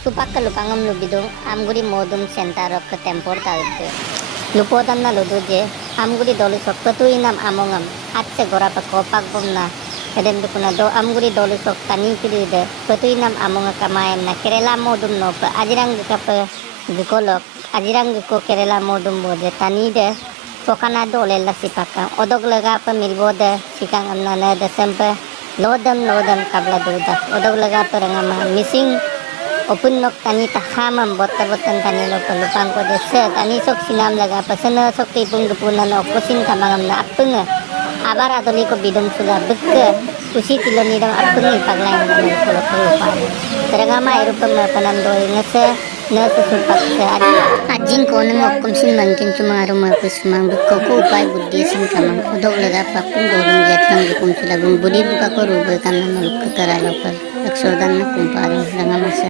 Supak ke lupangam lubidung amguri modum sentarok ke tempor tawidde. Lupodan na ludu je amguri dolu sok petuinam amongam atse gorapa kopak bomna. Kadem dukuna do amguri dolu sok tani kiride petuinam amonga kamayam na kerela modum no pe ajirang gikapa gikolok ajirang giko kerela modum bode tani de pokana do lela sipakam odog lega pa milbode sikang amna na de sempe lodam kabla duda odog lega pa rangama missing open nok tani tahamam botta tani lok lupang ko desa tani sok sinam laga pasana sok tipung gepuna no kosin kamangam na apunga abar adoli ko bidom sula bekke kusi tiloni dam apungi paglain no ko lupa teragama irupam panando ngase nase supak se ajing ko nang okkum sin mangkin cuma aruma kusmang bekko ko upai buddhi sin kamang odog laga papung dorong jatlang gepung sula budi buka ko ruba kanan luk kara lokal aksodan na kumparo rangama